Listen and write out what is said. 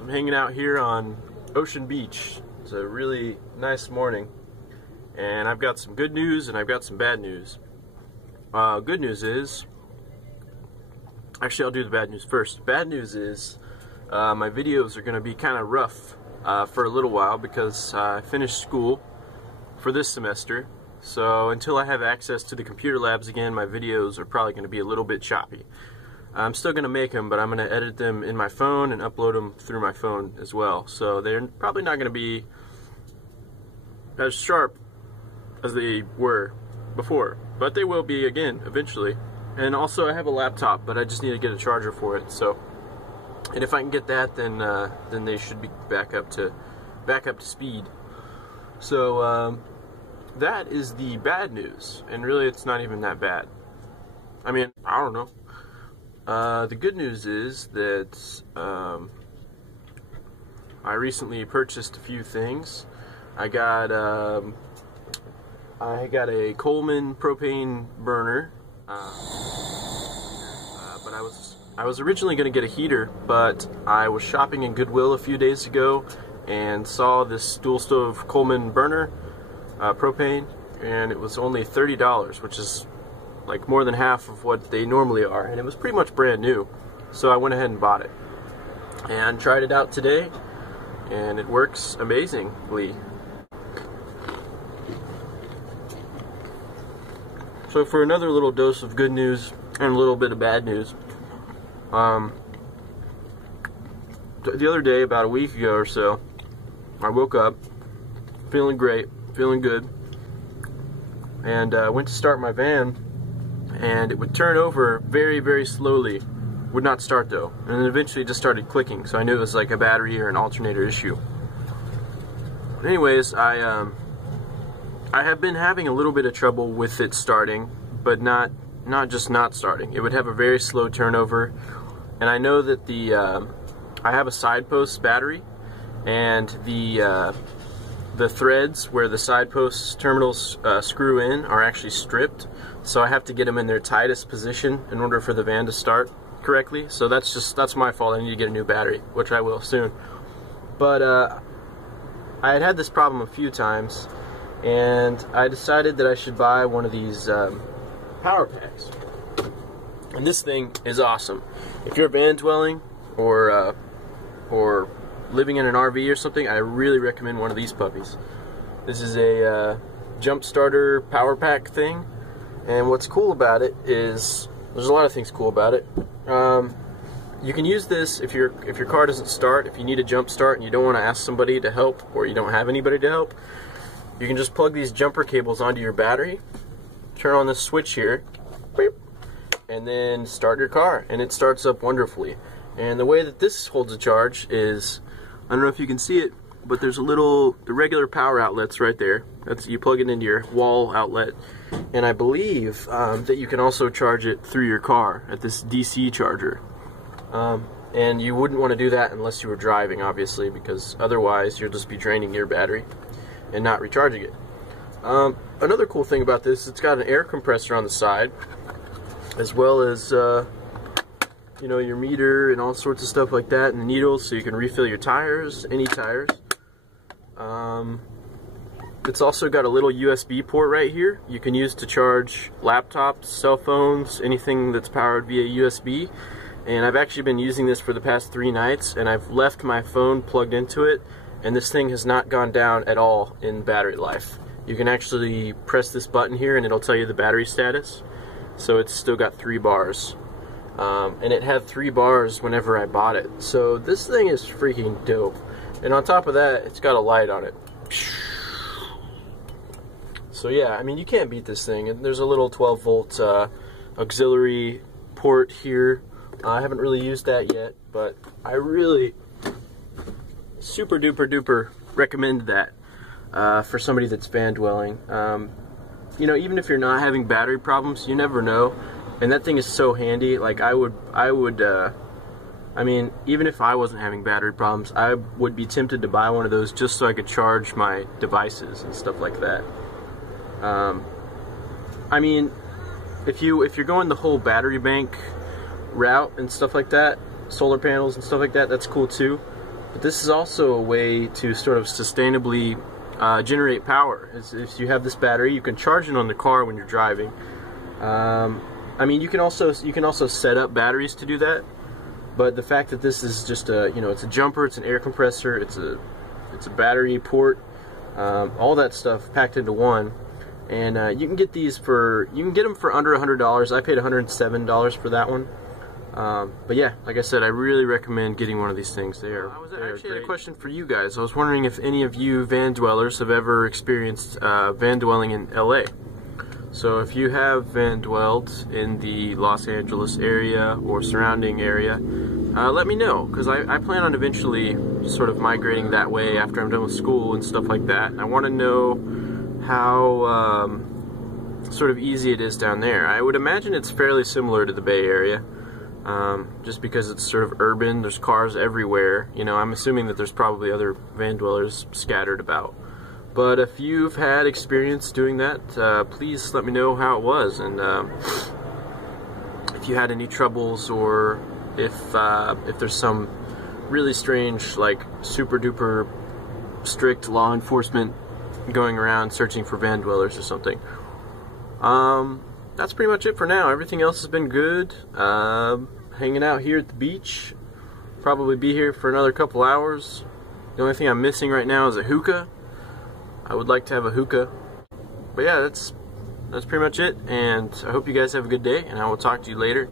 I'm hanging out here on Ocean Beach. It's a really nice morning, and I've got some good news and I've got some bad news. Good news is, actually I'll do the bad news first. Bad news is my videos are going to be kind of rough for a little while because I finished school for this semester. So until I have access to the computer labs again, my videos are probably going to be a little bit choppy. I'm still going to make them, but I'm going to edit them in my phone and upload them through my phone as well. So they're probably not going to be as sharp as they were before, but they will be again eventually. And also I have a laptop, but I just need to get a charger for it. So, and if I can get that, then they should be back up to speed. So that is the bad news, and really it's not even that bad. I mean, I don't know. The good news is that I recently purchased a few things. I got a Coleman propane burner, but I was originally going to get a heater, but I was shopping in Goodwill a few days ago and saw this dual stove Coleman burner, propane, and it was only $30, which is like more than half of what they normally are, and it was pretty much brand new. So I went ahead and bought it and tried it out today, and it works amazingly. So for another little dose of good news and a little bit of bad news, the other day, about a week ago or so, I woke up feeling great, feeling good, and went to start my van, and it would turn over very, very slowly. Would not start though, and then eventually it just started clicking, so I knew it was like a battery or an alternator issue. But anyways, I have been having a little bit of trouble with it starting, but not just not starting. It would have a very slow turnover, and I know that I have a side post battery, and the threads where the side post terminals screw in are actually stripped, so I have to get them in their tightest position in order for the van to start correctly. So that's my fault. I need to get a new battery, which I will soon. But I had this problem a few times, and I decided that I should buy one of these power packs. And this thing is awesome. If you're van dwelling or living in an RV or something, I really recommend one of these puppies. This is a jump starter power pack thing, and what's cool about it is, there's a lot of things cool about it. You can use this if your car doesn't start, if you need a jump start and you don't want to ask somebody to help, or you don't have anybody to help. You can just plug these jumper cables onto your battery, turn on this switch here, beep, and then start your car, and it starts up wonderfully. And the way that this holds a charge is, I don't know if you can see it, but there's the regular power outlets right there. You plug it into your wall outlet, and I believe that you can also charge it through your car at this DC charger. And you wouldn't want to do that unless you were driving, obviously, because otherwise you'll just be draining your battery and not recharging it. Another cool thing about this, it's got an air compressor on the side, as well as you know, your meter and all sorts of stuff like that, and the needles, so you can refill your tires, any tires. It's also got a little USB port right here you can use to charge laptops, cell phones, anything that's powered via USB. And I've actually been using this for the past 3 nights, and I've left my phone plugged into it, and this thing has not gone down at all in battery life. You can actually press this button here and it'll tell you the battery status. So it's still got 3 bars. And it had 3 bars whenever I bought it. So this thing is freaking dope. And on top of that, it's got a light on it. So yeah, I mean, you can't beat this thing. And there's a little 12-volt auxiliary port here. I haven't really used that yet, but I really super duper duper recommend that for somebody that's van dwelling. you know, even if you're not having battery problems, you never know. And that thing is so handy. Like I mean, even if I wasn't having battery problems, I would be tempted to buy one of those just so I could charge my devices and stuff like that. I mean, if you're going the whole battery bank route and stuff like that, solar panels and stuff like that, that's cool too. But this is also a way to sort of sustainably generate power. If you have this battery, you can charge it on the car when you're driving. I mean, you can also set up batteries to do that. But the fact that this is just a, you know, it's a jumper, it's an air compressor, it's a battery port, all that stuff packed into one, and you can get these them for under $100. I paid $107 for that one. But yeah, like I said, I really recommend getting one of these things. I actually had a question for you guys. I was wondering if any of you van dwellers have ever experienced van dwelling in LA. So if you have van dwelled in the Los Angeles area or surrounding area, let me know, because I plan on eventually sort of migrating that way after I'm done with school and stuff like that. I want to know how sort of easy it is down there. I would imagine it's fairly similar to the Bay Area, just because it's sort of urban, there's cars everywhere. You know, I'm assuming that there's probably other van dwellers scattered about. But if you've had experience doing that, please let me know how it was, and if you had any troubles, or if there's some really strange, like super duper strict law enforcement going around searching for van dwellers or something. That's pretty much it for now. Everything else has been good. Hanging out here at the beach. Probably be here for another couple hours. The only thing I'm missing right now is a hookah. I would like to have a hookah. But yeah, that's pretty much it, and I hope you guys have a good day, and I will talk to you later.